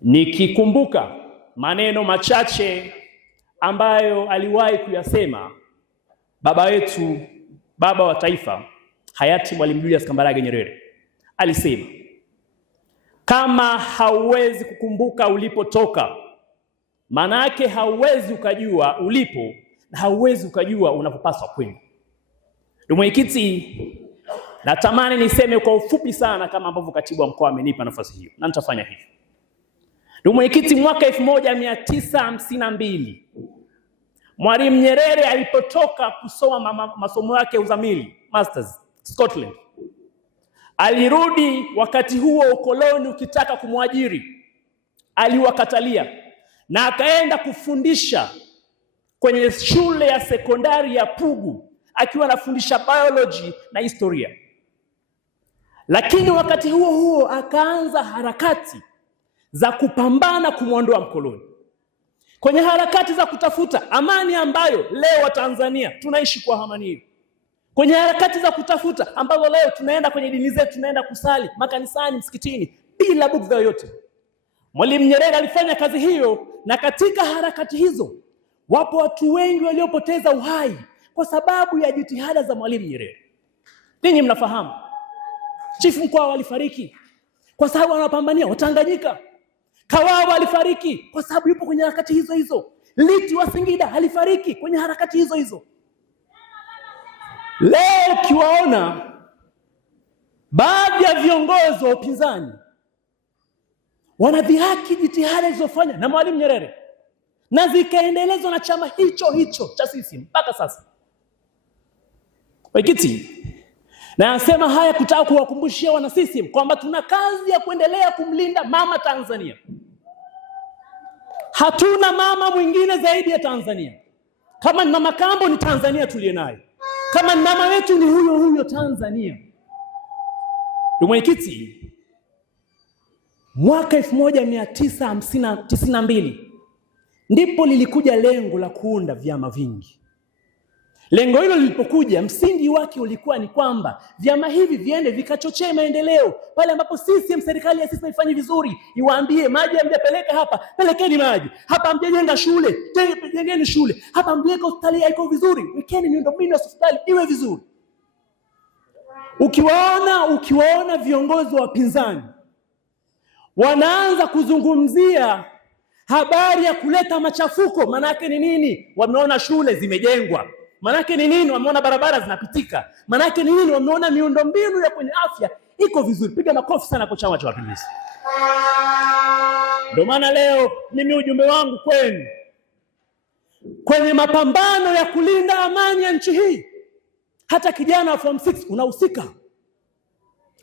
Nikikumbuka maneno machache ambayo aliwahi kuyasema baba wetu, baba wa taifa, hayati Mwalimu Julius Kambarage Nyerere. Alisema, kama hauwezi kukumbuka ulipotoka, manake hauwezi ukajua ulipo na hauwezi ukajua unapopaswa kwenda. Ndugu Mwenyekiti, natamani niseme kwa ufupi sana kama ambavyo katibu wa mkoa amenipa nafasi hiyo, na nitafanya hivyo. Ndugu Mwenyekiti, mwaka 1952 Mwalimu Nyerere alipotoka kusoma masomo yake uzamili, masters, Scotland, alirudi. Wakati huo ukoloni ukitaka kumwajiri, aliwakatalia na akaenda kufundisha kwenye shule ya sekondari ya Pugu, akiwa anafundisha biology na historia. Lakini wakati huo huo akaanza harakati za kupambana kumwondoa mkoloni, kwenye harakati za kutafuta amani ambayo leo wa Tanzania tunaishi kwa amani hiyo, kwenye harakati za kutafuta ambazo leo tunaenda kwenye dini zetu, tunaenda kusali makanisani, msikitini bila bugdha yoyote. Mwalimu Nyerere alifanya kazi hiyo, na katika harakati hizo wapo watu wengi waliopoteza uhai kwa sababu ya jitihada za Mwalimu Nyerere. Ninyi mnafahamu, Chifu Mkwawa alifariki kwa sababu anapambania Watanganyika. Kawawa alifariki kwa sababu yupo kwenye harakati hizo hizo. Liti wa Singida alifariki kwenye harakati hizo hizo. Leo ukiwaona baadhi ya viongozi wa upinzani wanadhihaki jitihada zilizofanywa na Mwalimu Nyerere na zikaendelezwa na chama hicho hicho cha CCM mpaka sasa. Mwenyekiti, na nasema haya kutaka kuwakumbushia wana CCM kwamba tuna kazi ya kuendelea kumlinda mama Tanzania. Hatuna mama mwingine zaidi ya Tanzania. Kama ni mama kambo, ni Tanzania tuliye nayo. Kama ni mama wetu, ni huyo huyo Tanzania. Ndugu Mwenyekiti, mwaka 1992 ndipo lilikuja lengo la kuunda vyama vingi. Lengo hilo lilipokuja, msingi wake ulikuwa ni kwamba vyama hivi viende vikachochee maendeleo. Pale ambapo CCM, serikali ya CCM ifanye vizuri, iwaambie maji hamjapeleka hapa, pelekeni maji. Hapa hamjajenga shule, jengeni shule. Hapa mjeka hospitali haiko vizuri, wekeni miundombinu ya hospitali iwe vizuri. Ukiwaona viongozi wa wapinzani wanaanza kuzungumzia habari ya kuleta machafuko, manake ni nini? Wameona shule zimejengwa. Manake ni nini? Wameona barabara zinapitika. Manake ni nini? Wameona miundombinu ya kwenye afya iko vizuri. Piga makofi sana kwa Chama cha Mapinduzi. Ndio maana leo mimi ujumbe wangu kwenu, kwenye mapambano ya kulinda amani ya nchi hii, hata kijana wa form 6 unahusika,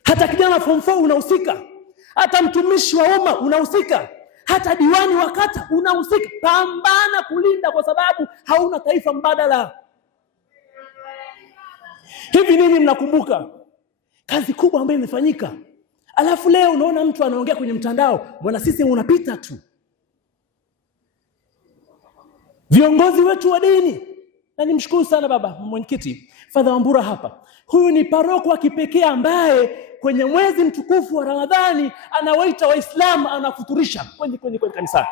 hata kijana wa form 4 unahusika, hata mtumishi wa umma unahusika, hata diwani wa kata unahusika. Pambana kulinda, kwa sababu hauna taifa mbadala. Hivi nini mnakumbuka kazi kubwa ambayo imefanyika? Alafu leo unaona mtu anaongea kwenye mtandao, bwana sisi unapita tu. Viongozi wetu wa dini, na nimshukuru sana baba mwenyekiti Father Wambura hapa. Huyu ni paroko wa kipekee ambaye kwenye mwezi mtukufu wa Ramadhani anawaita Waislamu, anafuturisha kwenye kanisa.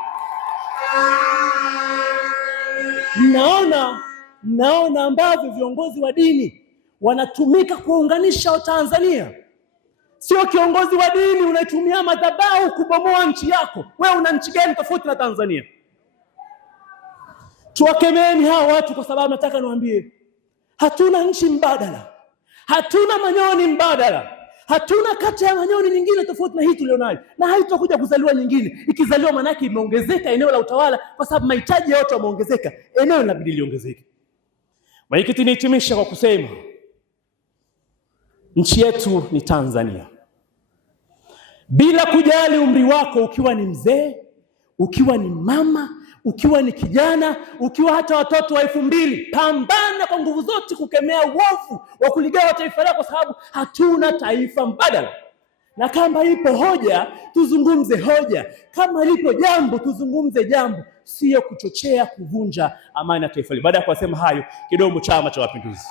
Naona ambavyo viongozi wa dini wanatumika kuunganisha Watanzania. Sio kiongozi wa dini unatumia madhabahu kubomoa nchi yako. Wewe una nchi gani tofauti na Tanzania? Tuwakemeeni hawa watu, kwa sababu nataka niwaambie, hatuna nchi mbadala, hatuna Manyoni mbadala, hatuna kata ya Manyoni nyingine tofauti na hii tulionayo, na haitakuja kuzaliwa nyingine. Ikizaliwa manake imeongezeka eneo la utawala, kwa sababu mahitaji ya watu yameongezeka, eneo linabidi liongezeke. Mwenyekiti, nihitimisha kwa kusema nchi yetu ni Tanzania. Bila kujali umri wako, ukiwa ni mzee, ukiwa ni mama, ukiwa ni kijana, ukiwa hata watoto wa 2000, pambana kwa nguvu zote kukemea uovu wa kuligawa taifa lako, kwa sababu hatuna taifa mbadala. Na kama ipo hoja, tuzungumze hoja. Kama lipo jambo, tuzungumze jambo, sio kuchochea kuvunja amani ya taifa. Baada ya kusema hayo, kidogo Chama cha Mapinduzi.